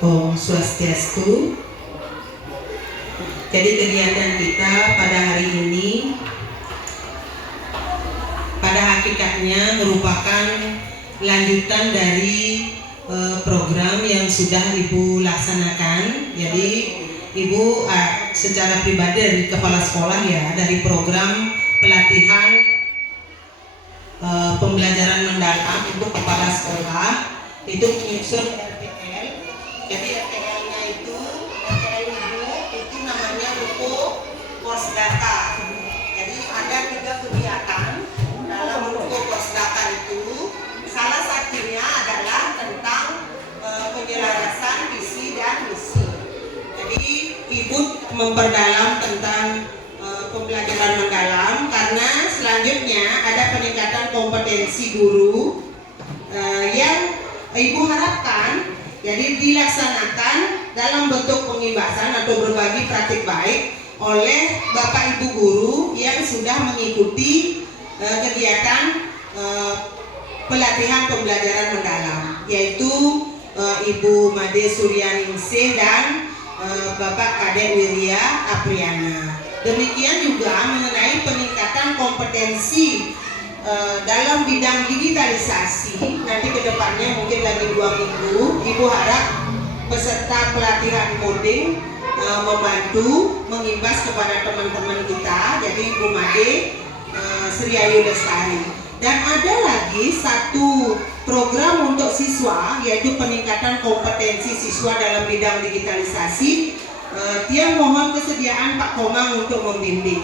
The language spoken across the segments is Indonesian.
Om Swastiastu. Jadi kegiatan kita pada hari ini pada hakikatnya merupakan lanjutan dari program yang sudah Ibu laksanakan. Jadi Ibu secara pribadi dari kepala sekolah ya, dari program pelatihan pembelajaran mendalam untuk kepala sekolah itu menyusun RPL. Jadi RPL-nya itu namanya buku pos data. Jadi ada 3 kegiatan dalam buku pos data itu. Salah satunya adalah tentang penyelarasan visi dan misi. Jadi Ibu memperdalam tentang pembelajaran mendalam karena selanjutnya ada peningkatan kompetensi guru yang Ibu harapkan jadi dilaksanakan dalam bentuk pengimbasan atau berbagi praktik baik oleh Bapak Ibu guru yang sudah mengikuti kegiatan pelatihan pembelajaran mendalam, yaitu Ibu Made Suryaningsih dan Bapak Kadek Wirya Apriana. Demikian juga mengenai peningkatan kompetensi dalam bidang digitalisasi. Nanti kedepannya mungkin lagi 2 minggu Ibu harap peserta pelatihan coding membantu mengimbas kepada teman-teman kita. Jadi Ibu Made Sri Ayu Lestari. Dan ada lagi satu program untuk siswa, yaitu peningkatan kompetensi siswa dalam bidang digitalisasi. Dia mohon kesediaan Pak Komang untuk membimbing.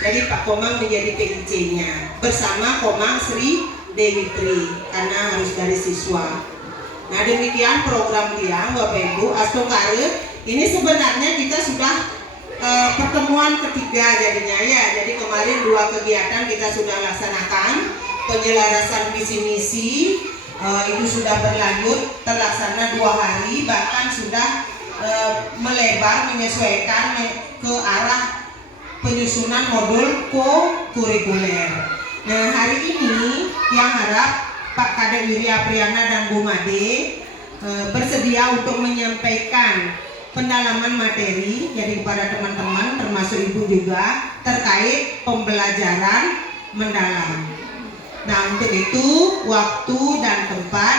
Jadi Pak Komang menjadi PIC-nya bersama Komang Sri Dewi Tri karena harus dari siswa. Nah demikian program dia Bapak Ibu. Astungkare ini sebenarnya kita sudah pertemuan ketiga jadinya ya. Jadi kemarin 2 kegiatan kita sudah laksanakan. Penyelarasan visi misi itu sudah berlanjut terlaksana 2 hari, bahkan sudah melebar menyesuaikan ke arah penyusunan modul kurikuler. Nah hari ini yang harap Pak Kadek Wirya Apriana dan Bu Made bersedia untuk menyampaikan pendalaman materi jadi kepada teman-teman termasuk Ibu juga terkait pembelajaran mendalam. Nah untuk itu waktu dan tempat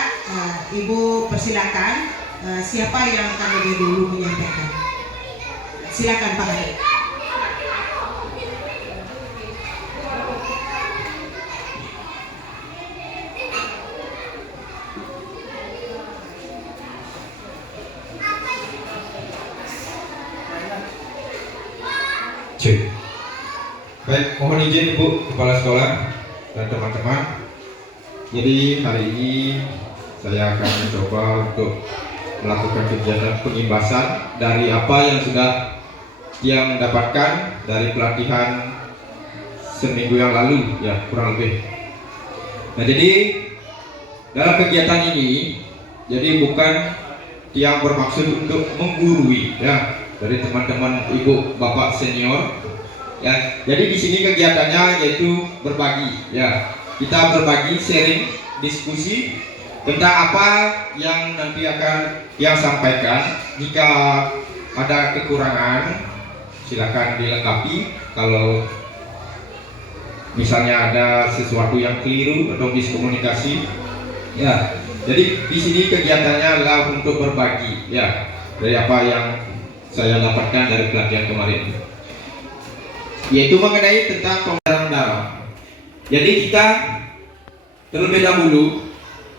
Ibu persilakan. Siapa yang akan lebih dulu menyampaikan? Silakan Pak Kadek. Baik, mohon izin Ibu Kepala Sekolah dan teman-teman. Jadi hari ini saya akan mencoba untuk melakukan kegiatan pengimbasan dari apa yang sudah dia mendapatkan dari pelatihan seminggu yang lalu ya kurang lebih. Nah jadi dalam kegiatan ini jadi bukan yang bermaksud untuk menggurui ya dari teman-teman Ibu Bapak senior ya. Jadi di sini kegiatannya yaitu berbagi ya. Kita berbagi, sharing, diskusi tentang apa yang nanti akan yang sampaikan. Jika ada kekurangan silakan dilengkapi. Kalau misalnya ada sesuatu yang keliru atau miskomunikasi ya. Jadi di sini kegiatannya adalah untuk berbagi ya dari apa yang saya dapatkan dari pelatihan kemarin, yaitu mengenai tentang pembelajaran mendalam. Jadi kita terlebih dahulu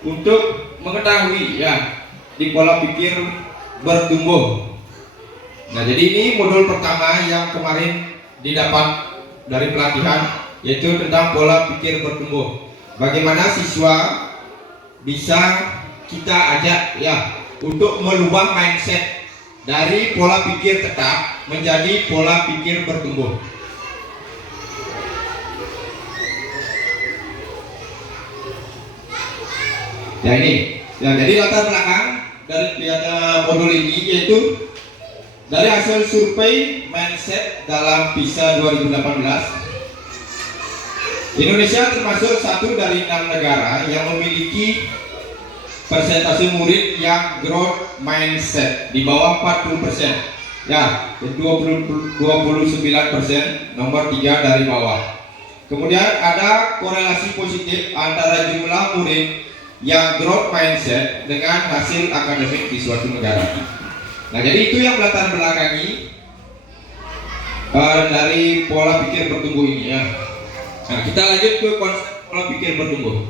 untuk mengetahui ya di pola pikir bertumbuh. Nah jadi ini modul pertama yang kemarin didapat dari pelatihan, yaitu tentang pola pikir bertumbuh. Bagaimana siswa bisa kita ajak ya untuk merubah mindset dari pola pikir tetap menjadi pola pikir bertumbuh. Ya ini, ya jadi latar belakang dari modul ini yaitu dari hasil survei mindset dalam PISA 2018. Indonesia termasuk satu dari 6 negara yang memiliki persentase murid yang growth mindset di bawah 40%. Ya, 29%, nomor 3 dari bawah. Kemudian ada korelasi positif antara jumlah murid yang growth mindset dengan hasil akademik di suatu negara. Nah, jadi itu yang melatar belakangi dari pola pikir bertumbuh ini ya. Nah, kita lanjut ke konsep pola pikir bertumbuh.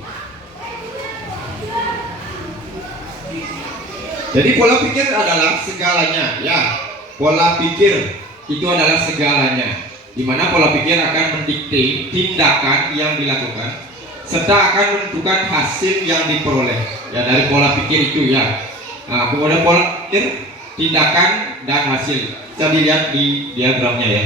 Jadi pola pikir adalah segalanya ya. Pola pikir itu adalah segalanya, di mana pola pikir akan mendikte tindakan yang dilakukan serta akan menentukan hasil yang diperoleh ya dari pola pikir itu ya. Nah, kemudian pola pikir, tindakan dan hasil bisa dilihat di diagramnya ya.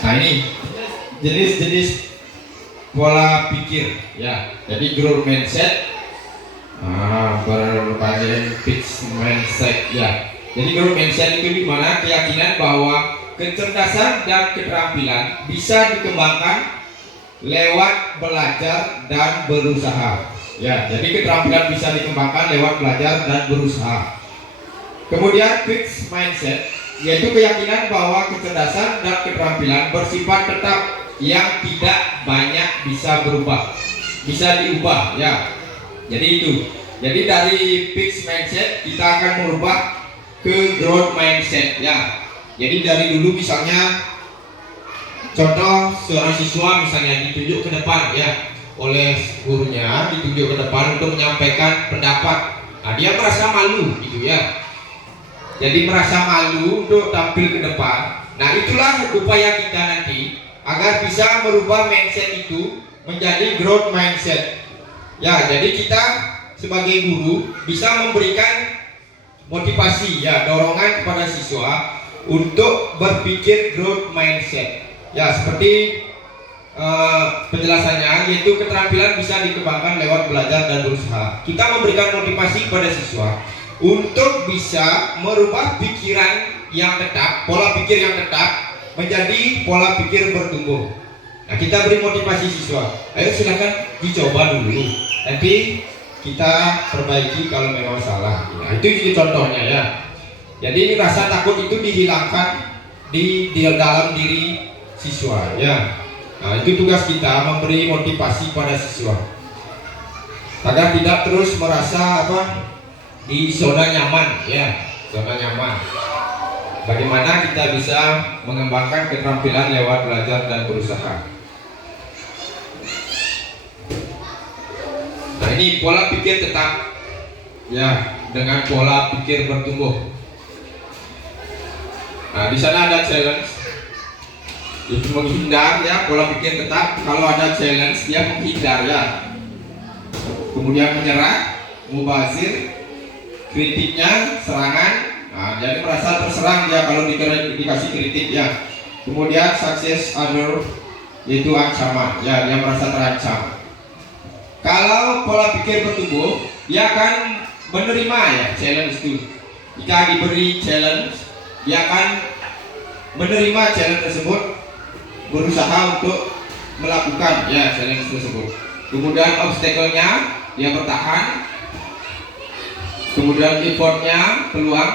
Nah, ini jenis-jenis pola pikir ya. Jadi growth mindset, berbagai fixed mindset ya. Jadi growth mindset itu dimana keyakinan bahwa kecerdasan dan keterampilan bisa dikembangkan lewat belajar dan berusaha ya. Jadi keterampilan bisa dikembangkan lewat belajar dan berusaha. Kemudian fixed mindset yaitu keyakinan bahwa kecerdasan dan keterampilan bersifat tetap yang tidak banyak bisa berubah, bisa diubah ya. Jadi itu. Jadi dari fixed mindset kita akan merubah ke growth mindset ya. Jadi dari dulu misalnya contoh seorang siswa misalnya ditunjuk ke depan ya oleh gurunya, ditunjuk ke depan untuk menyampaikan pendapat. Nah, dia merasa malu gitu ya. Jadi merasa malu untuk tampil ke depan. Nah, itulah upaya kita nanti agar bisa merubah mindset itu menjadi growth mindset. Ya, jadi kita sebagai guru bisa memberikan motivasi ya, dorongan kepada siswa untuk berpikir growth mindset. Ya, seperti penjelasannya yaitu keterampilan bisa dikembangkan lewat belajar dan berusaha. Kita memberikan motivasi kepada siswa untuk bisa merubah pikiran yang tetap, pola pikir yang tetap menjadi pola pikir bertumbuh. Nah, kita beri motivasi siswa. Ayo silakan dicoba dulu. Nanti kita perbaiki kalau memang salah. Nah, itu jadi contohnya ya. Jadi rasa takut itu dihilangkan di dalam diri siswa ya. Nah, itu tugas kita, memberi motivasi pada siswa agar tidak terus merasa di zona nyaman ya, zona nyaman. Bagaimana kita bisa mengembangkan keterampilan lewat belajar dan berusaha. Nah, ini pola pikir tetap ya dengan pola pikir bertumbuh. Nah, di sana ada challenge, itu menghindar ya, pola pikir tetap. Kalau ada challenge dia menghindar ya. Kemudian menyerah, mubazir, kritiknya serangan. Nah, jadi merasa terserang dia kalau dikasih kritik ya. Kemudian success other, yaitu ancaman ya, dia merasa terancam. Kalau pola pikir bertumbuh, dia akan menerima ya challenge itu. Jika diberi challenge, dia akan menerima challenge tersebut, berusaha untuk melakukan ya challenge tersebut. Kemudian obstacle-nya dia bertahan. Kemudian effortnya peluang,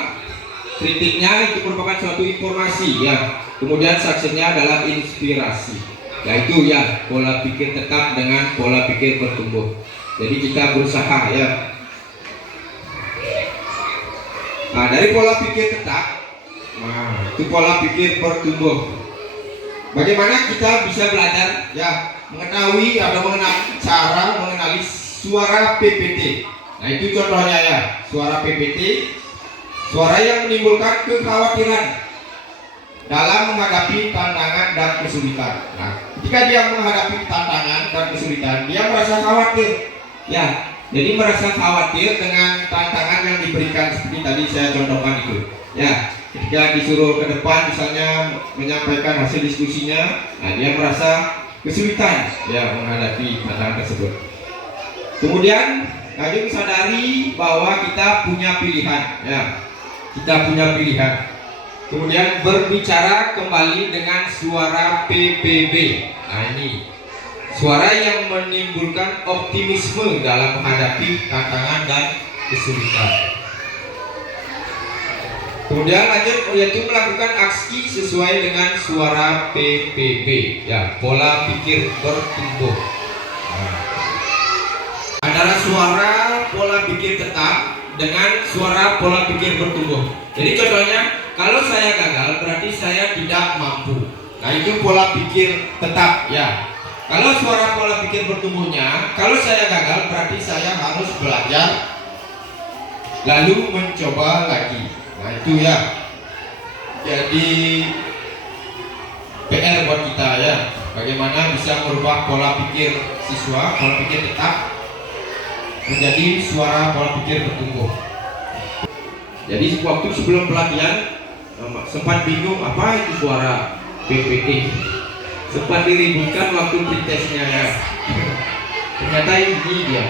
kritiknya itu merupakan suatu informasi ya. Kemudian success-nya adalah inspirasi. Yaitu ya pola pikir tetap dengan pola pikir bertumbuh. Jadi kita berusaha ya. Nah, dari pola pikir tetap, nah, itu pola pikir bertumbuh. Bagaimana kita bisa belajar ya mengetahui atau mengenali suara PPT. Nah, itu contohnya ya, suara PPT, suara yang menimbulkan kekhawatiran dalam menghadapi tantangan dan kesulitan. Nah, ketika dia menghadapi tantangan dan kesulitan, dia merasa khawatir. Ya, jadi merasa khawatir dengan tantangan yang diberikan seperti tadi saya contohkan itu. Ya, ketika disuruh ke depan misalnya menyampaikan hasil diskusinya, nah dia merasa kesulitan ya menghadapi tantangan tersebut. Kemudian Kajun sadari bahwa kita punya pilihan ya. Kita punya pilihan. Kemudian berbicara kembali dengan suara PPB. Nah ini suara yang menimbulkan optimisme dalam menghadapi tantangan dan kesulitan. Kemudian lanjut yaitu melakukan aksi sesuai dengan suara PPB, ya, pola pikir bertumbuh. Nah, antara suara pola pikir tetap dengan suara pola pikir bertumbuh. Jadi contohnya, kalau saya gagal berarti saya tidak mampu. Nah itu pola pikir tetap, ya. Kalau suara pola pikir bertumbuhnya, kalau saya gagal berarti saya harus belajar lalu mencoba lagi. Nah itu ya, jadi PR buat kita ya, bagaimana bisa merubah pola pikir siswa, pola pikir tetap menjadi suara pola pikir bertumbuh. Jadi waktu sebelum pelatihan sempat bingung apa itu suara PPT, sempat diributkan waktu pretestnya ya. Ternyata ini dia.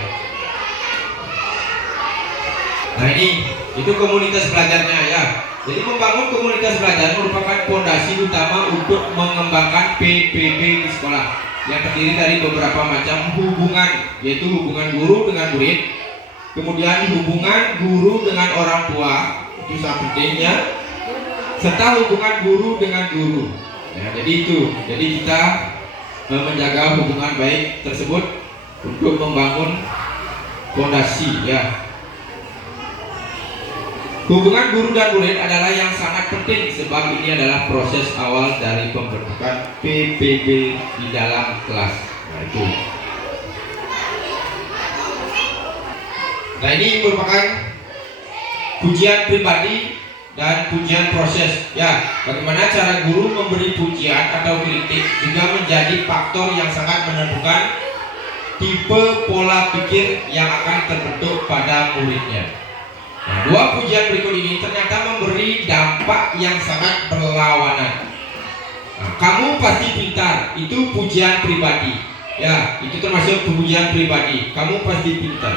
Nah ini itu komunitas belajarnya ya. Jadi membangun komunitas belajar merupakan fondasi utama untuk mengembangkan PPB di sekolah yang terdiri dari beberapa macam hubungan, yaitu hubungan guru dengan murid, kemudian hubungan guru dengan orang tua, itu sangat penting ya, serta hubungan guru dengan guru. Ya, jadi itu, jadi kita menjaga hubungan baik tersebut untuk membangun fondasi ya. Hubungan guru dan murid adalah yang sangat penting sebab ini adalah proses awal dari pembentukan PPB di dalam kelas. Nah itu. Nah ini merupakan pujian pribadi dan pujian proses. Ya, bagaimana cara guru memberi pujian atau kritik juga menjadi faktor yang sangat menentukan tipe pola pikir yang akan terbentuk pada muridnya. Nah, dua pujian berikut ini ternyata memberi dampak yang sangat berlawanan. Nah, kamu pasti pintar, itu pujian pribadi. Ya, itu termasuk pujian pribadi. Kamu pasti pintar.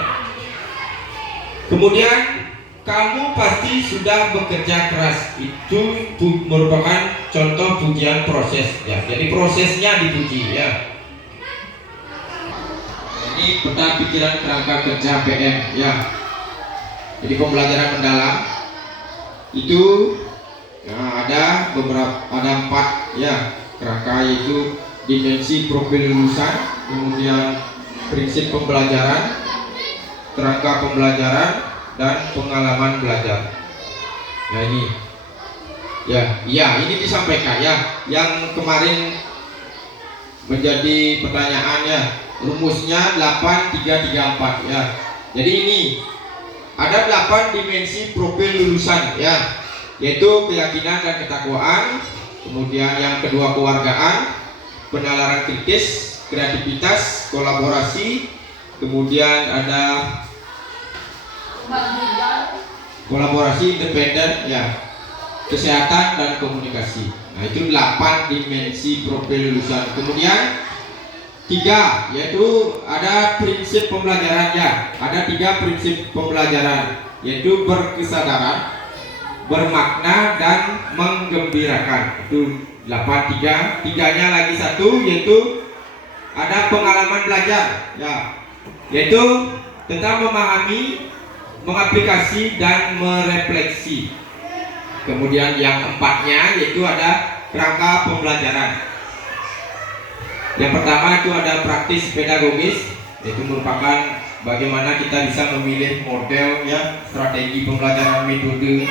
Kemudian kamu pasti sudah bekerja keras. Itu merupakan contoh pujian proses. Ya, jadi prosesnya dipuji. Ya. Ini peta pikiran kerangka kerja PM. Ya. Jadi pembelajaran mendalam itu ya, ada 4 ya kerangka, yaitu dimensi profil lulusan, kemudian prinsip pembelajaran, kerangka pembelajaran, dan pengalaman belajar. Nah ini ya ini disampaikan ya, yang kemarin menjadi pertanyaan ya, rumusnya 8334 ya. Jadi ini ada 8 dimensi profil lulusan ya, yaitu keyakinan dan ketakwaan, kemudian yang kedua kewargaan, penalaran kritis, kreativitas, kolaborasi, kemudian ada kolaborasi independen ya, kesehatan dan komunikasi. Nah itu 8 dimensi profil lulusan. Kemudian 3 yaitu ada prinsip pembelajaran ya, ada 3 prinsip pembelajaran, yaitu berkesadaran, bermakna, dan menggembirakan. Itu 8 3-nya lagi 1, yaitu ada pengalaman belajar ya, yaitu tentang memahami, mengaplikasi, dan merefleksi. Kemudian yang 4-nya yaitu ada kerangka pembelajaran. Yang pertama itu ada praktis pedagogis, yaitu merupakan bagaimana kita bisa memilih model ya, strategi pembelajaran, metode,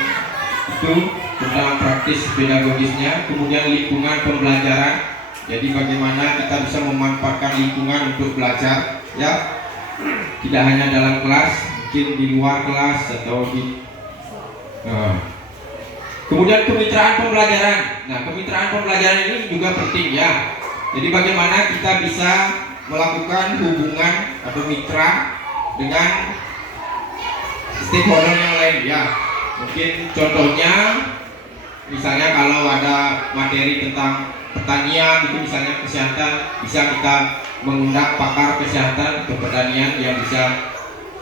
itu tentang praktis pedagogisnya. Kemudian lingkungan pembelajaran, jadi bagaimana kita bisa memanfaatkan lingkungan untuk belajar ya, tidak hanya dalam kelas, mungkin di luar kelas atau di kemudian kemitraan pembelajaran. Nah kemitraan pembelajaran ini juga penting ya. Jadi bagaimana kita bisa melakukan hubungan atau mitra dengan stakeholder yang lain ya. Mungkin contohnya misalnya kalau ada materi tentang pertanian, itu misalnya kesehatan, bisa kita mengundang pakar kesehatan atau pertanian yang bisa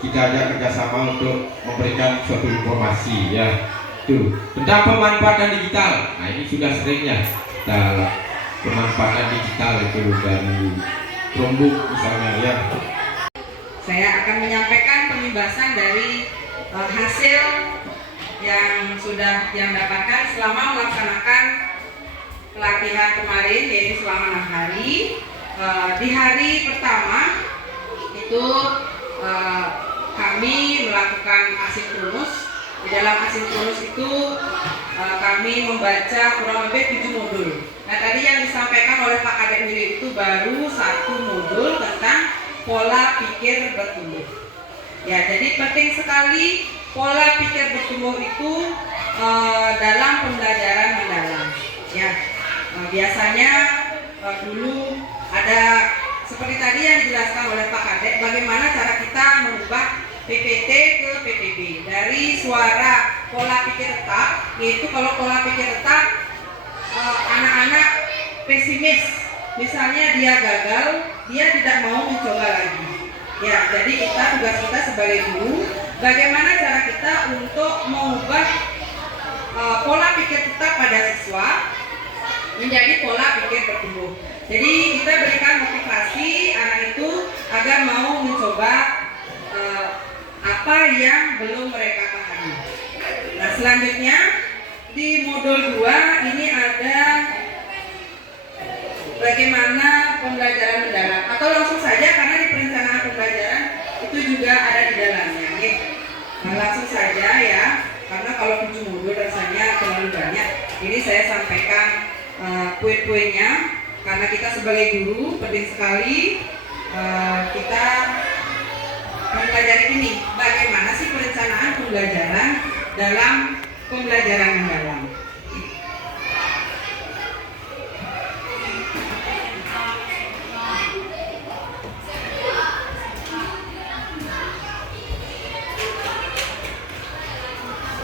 kita ajak kerjasama untuk memberikan suatu informasi ya. Tuh, tentang pemanfaatan digital. Nah, ini sudah seringnya dalam pemanfaatan digital itu dari Chromebook misalnya ya. Saya akan menyampaikan pembahasan dari hasil yang sudah yang dapatkan selama melaksanakan pelatihan kemarin, yaitu selama 6 hari. Di hari pertama itu kami melakukan asinkronus. Di dalam asinkronus itu kami membaca kurang lebih 7 modul. Nah, tadi yang disampaikan oleh Pak Kadek Willy itu baru 1 modul tentang pola pikir bertumbuh. Ya, jadi penting sekali pola pikir bertumbuh itu dalam pembelajaran mendalam. Ya, biasanya dulu ada seperti tadi yang dijelaskan oleh Pak Kadek, bagaimana cara kita mengubah PPT ke PPB dari suara pola pikir tetap, yaitu kalau pola pikir tetap anak-anak pesimis, misalnya dia gagal, dia tidak mau mencoba lagi. Ya, jadi tugas kita sebagai guru, bagaimana cara kita untuk mengubah pola pikir tetap pada siswa menjadi pola pikir bertumbuh. Jadi kita berikan motivasi anak itu agar mau mencoba apa yang belum mereka pahami. Nah, selanjutnya di modul 2 ini ada bagaimana pembelajaran mendalam, atau langsung saja karena di perencanaan pembelajaran itu juga ada di dalamnya. Nah, langsung saja ya, karena kalau 7 modul rasanya terlalu banyak. Ini saya sampaikan poin-poinnya karena kita sebagai guru penting sekali kita mempelajari ini, bagaimana sih perencanaan pembelajaran dalam pembelajaran mendalam.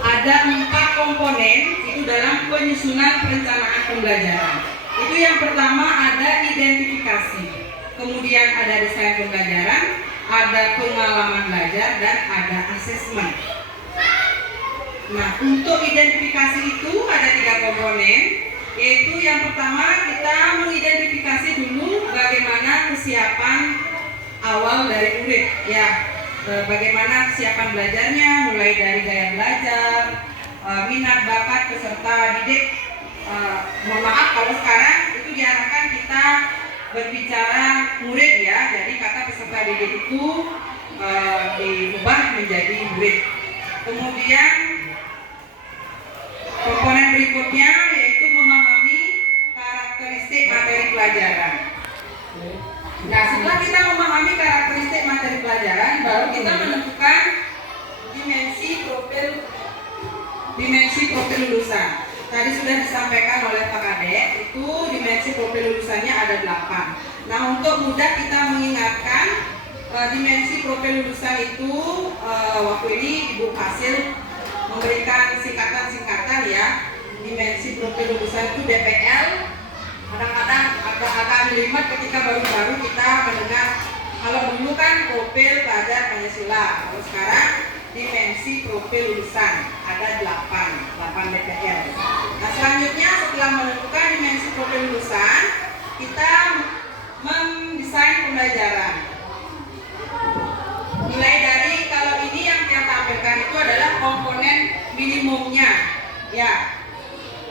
Ada 4 komponen itu dalam penyusunan perencanaan pembelajaran. Itu yang pertama ada identifikasi, kemudian ada desain pembelajaran, ada pengalaman belajar, dan ada asesmen. Nah, untuk identifikasi itu ada 3 komponen, yaitu yang pertama kita mengidentifikasi dulu bagaimana kesiapan awal dari murid, ya, bagaimana kesiapan belajarnya, mulai dari gaya belajar, minat bakat peserta didik. Mohon maaf kalau sekarang itu diarahkan kita berbicara murid ya, jadi kata peserta didik itu diubah menjadi murid. Kemudian komponen berikutnya yaitu memahami karakteristik materi pelajaran. Nah, setelah kita memahami karakteristik materi pelajaran, baru kita menentukan dimensi profil lulusan. Tadi sudah disampaikan oleh Pak Kadek, itu dimensi profil lulusannya ada 8. Nah, untuk mudah kita mengingatkan dimensi profil lulusan itu, waktu ini Ibu Hasil memberikan singkatan-singkatan ya. Dimensi profil lulusan itu DPL. Kadang-kadang agak jelimet ketika baru-baru kita mendengar. Kalau dulu kan profil pelajar Pancasila, kalau sekarang dimensi profil lulusan ada 8 DPL. Nah, selanjutnya setelah menentukan dimensi profil lulusan, kita mendesain pembelajaran. Mulai dari, kalau ini yang kita tampilkan itu adalah komponen minimumnya, ya.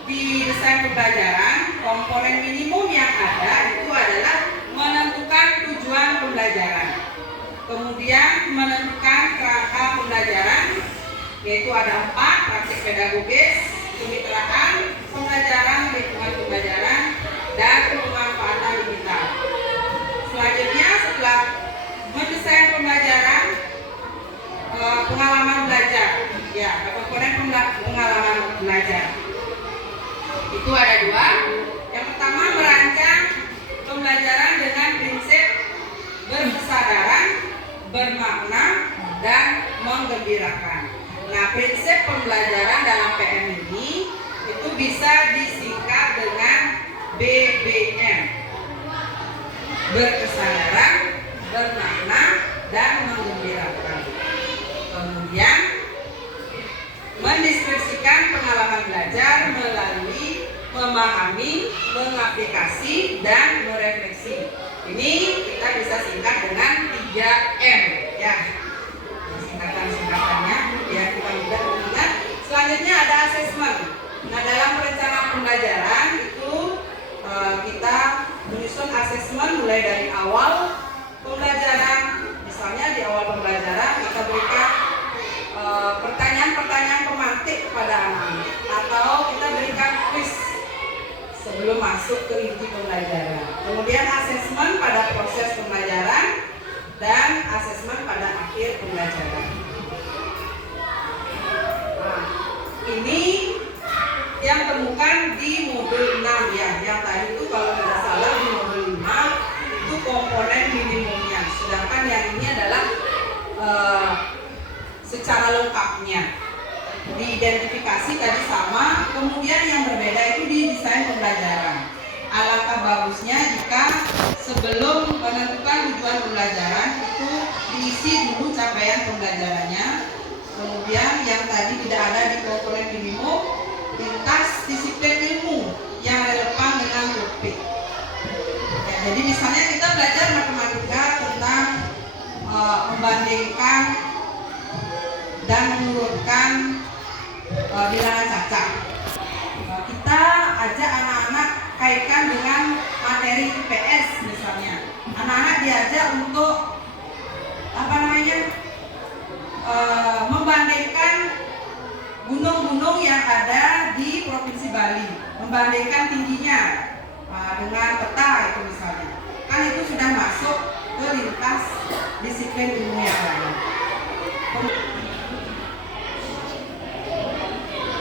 Di desain pembelajaran, komponen minimum yang ada itu adalah menentukan tujuan pembelajaran, kemudian menentukan kerangka pembelajaran, yaitu ada 4: praktik pedagogis, kemitraan, pembelajaran, lingkungan pembelajaran, dan pemanfaatan digital. Selanjutnya setelah mendesain pembelajaran, pengalaman belajar, ya, komponen pengalaman belajar. Itu ada 2. Yang pertama, merancang pembelajaran dengan prinsip berkesadaran, bermakna, dan menggembirakan. Nah, prinsip pembelajaran dalam PM ini itu bisa disingkat dengan BBM: berkesadaran, bermakna, dan menggembirakan. Kemudian mendeskripsikan memberikan pengalaman belajar melalui memahami, mengaplikasi, dan merefleksi. Ini kita bisa singkat dengan 3M ya. Singkatan-singkatannya biar kita mudah mengingat. Selanjutnya ada asesmen. Nah, dalam perencanaan pembelajaran itu kita menyusun asesmen mulai dari awal pembelajaran. Misalnya di awal pembelajaran kita berikan pertanyaan-pertanyaan pemantik kepada anak-anak, atau kita berikan quiz sebelum masuk ke inti pembelajaran. Kemudian asesmen pada proses pembelajaran dan asesmen pada akhir pembelajaran. Nah, ini yang temukan di modul 6 ya. Yang tadi itu kalau tidak salah di modul 5 itu komponen minimumnya. Sedangkan yang ini adalah secara lengkapnya. Diidentifikasi tadi sama, kemudian yang berbeda itu di desain pembelajaran. Alangkah bagusnya jika sebelum menentukan tujuan pembelajaran itu diisi dulu capaian pembelajarannya. Kemudian yang tadi tidak ada di komponen minimum, lintas disiplin ilmu yang relevan dengan topik. Ya, jadi misalnya kita belajar matematika tentang membandingkan dan menurunkan bilangan cacat. Kita ajak anak-anak kaitkan dengan materi IPS misalnya. Anak-anak diajak untuk membandingkan gunung-gunung yang ada di Provinsi Bali, membandingkan tingginya dengan peta itu misalnya. Kan itu sudah masuk ke lintas disiplin ilmu yang lain.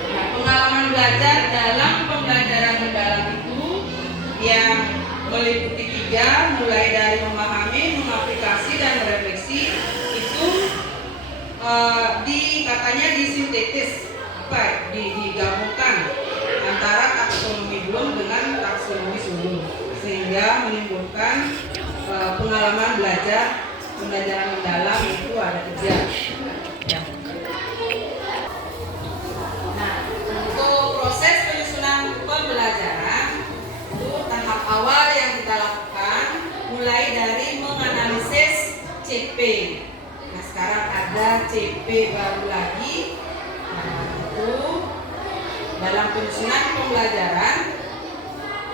Pengalaman belajar dalam pembelajaran mendalam itu yang meliputi 3, mulai dari memahami, mengaplikasi, dan merefleksi itu katanya disintetis, digabungkan antara taksonomi Bloom dengan taksonomi Sulung, sehingga menimbulkan pengalaman belajar pembelajaran mendalam itu ada 3. Proses penyusunan pembelajaran itu tahap awal yang kita lakukan mulai dari menganalisis CP. Nah, sekarang ada CP baru lagi. Nah, itu dalam penyusunan pembelajaran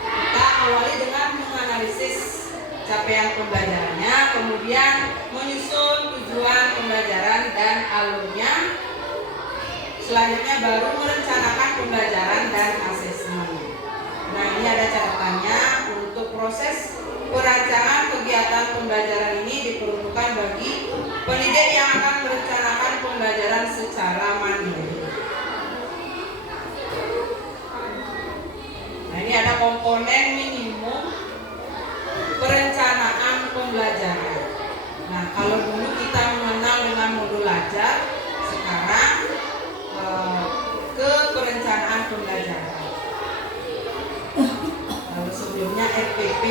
kita awali dengan menganalisis capaian pembelajarannya, kemudian menyusun tujuan pembelajaran dan alurnya. Selanjutnya baru merencanakan pembelajaran dan asesmen. Nah, ini ada catatannya. Untuk proses perancangan kegiatan pembelajaran ini diperuntukkan bagi pendidik yang akan merencanakan pembelajaran secara mandiri. Nah, ini ada komponen minimum perencanaan pembelajaran. Nah, kalau dulu kita mengenal dengan modul ajar, sekarang ke perencanaan pembelajaran. Lalu sebelumnya FPP,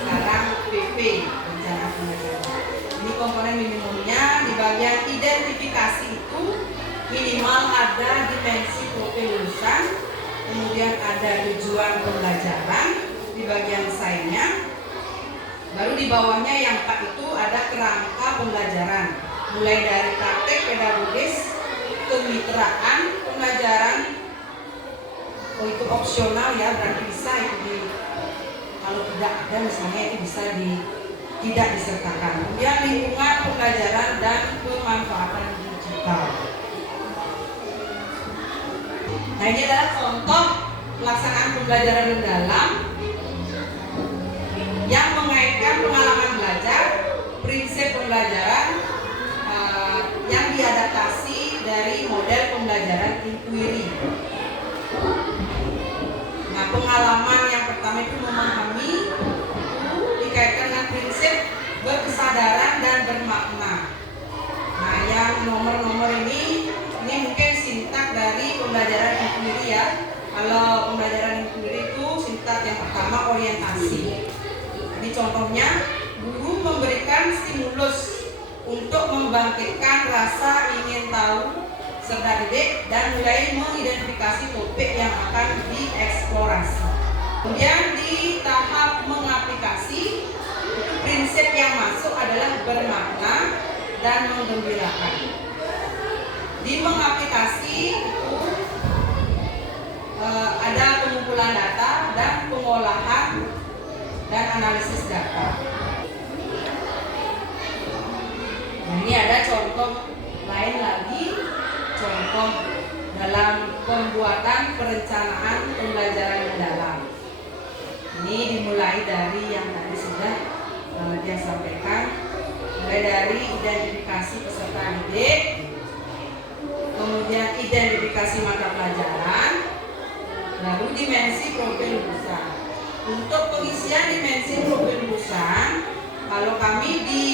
sekarang PP, perencanaan pembelajaran. Ini komponen minimumnya. Di bagian identifikasi itu minimal ada dimensi profil lulusan, kemudian ada tujuan pembelajaran di bagian desainnya. Baru di bawahnya yang 4 itu ada kerangka pembelajaran, mulai dari praktek pedagogis, kemitraan pembelajaran. Itu opsional ya, berarti bisa itu kalau tidak ada misalnya itu bisa tidak disertakan. Kemudian lingkungan pembelajaran dan pemanfaatan digital. Nah, ini adalah contoh pelaksanaan pembelajaran mendalam yang mengaitkan pengalaman belajar, prinsip pembelajaran yang diadaptasi dari model pembelajaran inquiry. Nah, pengalaman yang pertama itu memahami, dikaitkan dengan prinsip berkesadaran dan bermakna. Nah, yang nomor-nomor ini mungkin sintak dari pembelajaran inquiry ya. Kalau pembelajaran inquiry itu sintak yang pertama orientasi. Jadi contohnya guru memberikan stimulus untuk membangkitkan rasa ingin tahu peserta didik dan mulai mengidentifikasi topik yang akan dieksplorasi. Kemudian di tahap mengaplikasi, prinsip yang masuk adalah bermakna dan menggembirakan. Di mengaplikasi itu ada pengumpulan data dan pengolahan dan analisis data. Nah, ini ada contoh lain lagi, contoh dalam pembuatan perencanaan pembelajaran mendalam. Ini dimulai dari yang tadi sudah dia sampaikan, mulai dari identifikasi peserta didik, kemudian identifikasi mata pelajaran, lalu dimensi profil lulusan. Untuk pengisian dimensi profil lulusan, kalau kami di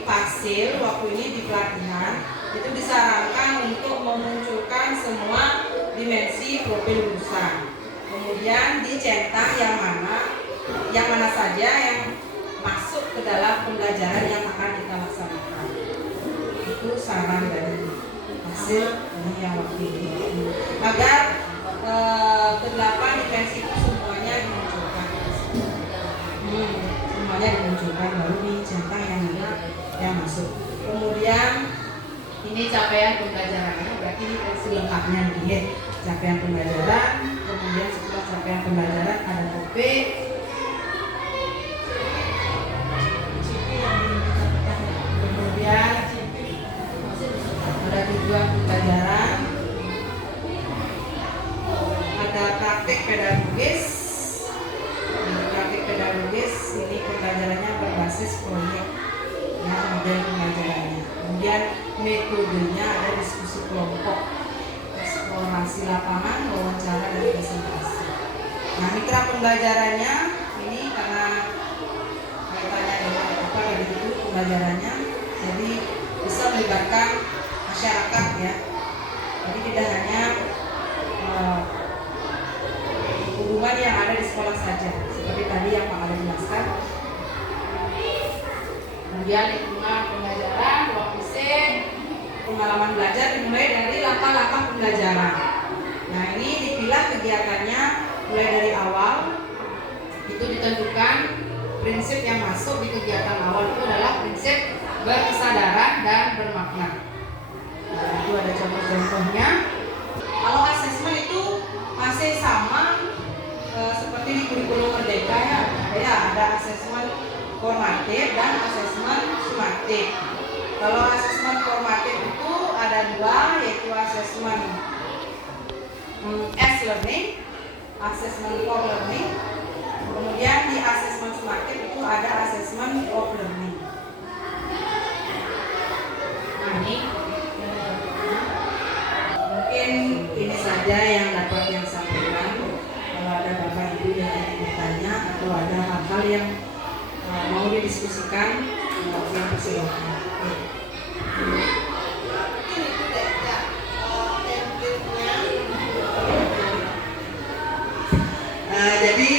Pasil waktu ini di pelatihan itu disarankan untuk memunculkan semua dimensi profil lulusan. Kemudian dicetak yang mana saja yang masuk ke dalam pembelajaran yang akan kita laksanakan. Itu saran dari hasil yang waktu ini. Agar ke-8 dimensi itu semuanya dimunculkan. Semuanya dimunculkan baru dicetak yang ada yang masuk. Kemudian ini capaian pembelajarannya, berarti ini versi lengkapnya nih ya. Capaian pembelajaran, kemudian setelah capaian pembelajaran ada topik, kemudian ada tujuan pembelajaran, ada praktik pedagogis. Praktik pedagogis ini pembelajarannya berbasis proyek, ya, model pembelajarannya. Kemudian metodenya ada diskusi kelompok, eksplorasi lapangan, wawancara dan presentasi. Nah, mitra pembelajarannya ini karena kaitannya dengan apa dari itu pembelajarannya, jadi bisa melibatkan masyarakat ya. Jadi tidak hanya hubungan yang ada di sekolah saja, seperti tadi yang Pak Ali jelaskan. Kemudian lingkungan pembelajaran, ruang fisik, pengalaman belajar dimulai dari langkah-langkah pembelajaran. Nah, ini dipilah kegiatannya mulai dari awal. Itu ditentukan prinsip yang masuk di kegiatan awal itu adalah prinsip berkesadaran dan bermakna. Nah, itu ada contoh-contohnya. Kalau asesmen itu masih sama seperti di kurikulum Merdeka ya, ada asesmen formatif dan asesmen sumatif. Kalau asesmen formatif itu ada dua, yaitu asesmen as learning, asesmen for learning. Kemudian di asesmen sumatif itu ada asesmen of learning. Nah, ini mungkin ini saja yang dapat yang sampaikan. Kalau ada Bapak Ibu yang ingin bertanya atau ada hal-hal yang mau didiskusikan, yang persilakan. Jadi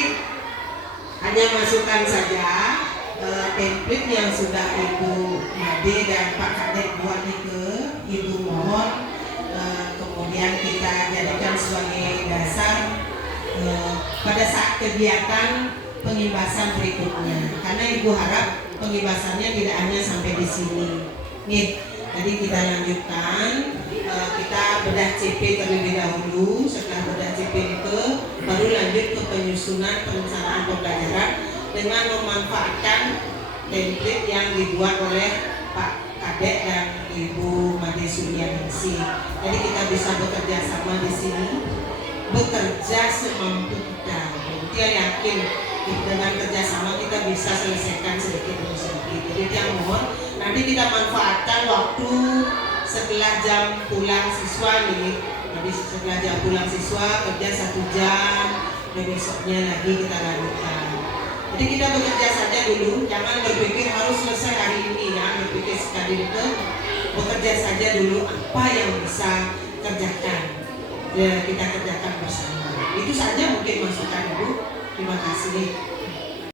hanya masukkan saja template yang sudah Ibu Made dan Pak Kadek buat ke Ibu mohon kemudian kita jadikan sebagai dasar pada saat kegiatan pengibasan berikutnya, karena Ibu harap pengibasannya tidak hanya sampai di sini. Nih, tadi kita lanjutkan, kita bedah CP terlebih dahulu. Setelah bedah CP itu, baru lanjut ke penyusunan perencanaan pembelajaran dengan memanfaatkan template yang dibuat oleh Pak Kadek dan Ibu Made Suryaningsih. Jadi kita bisa bekerja sama di sini, bekerja semampu kita. Dia yakin dengan kerjasama kita bisa selesaikan sedikit demi sedikit. Jadi yang mohon nanti kita manfaatkan waktu setelah jam pulang siswa nih. Jadi setelah jam pulang siswa kerja 1 jam, dan besoknya lagi kita lanjutkan. Jadi kita bekerja saja dulu, jangan berpikir harus selesai hari ini, jangan berpikir sekali itu. Bekerja saja dulu apa yang bisa kerjakan, ya, kita kerjakan bersama. Itu saja mungkin masukan Ibu. Terima kasih.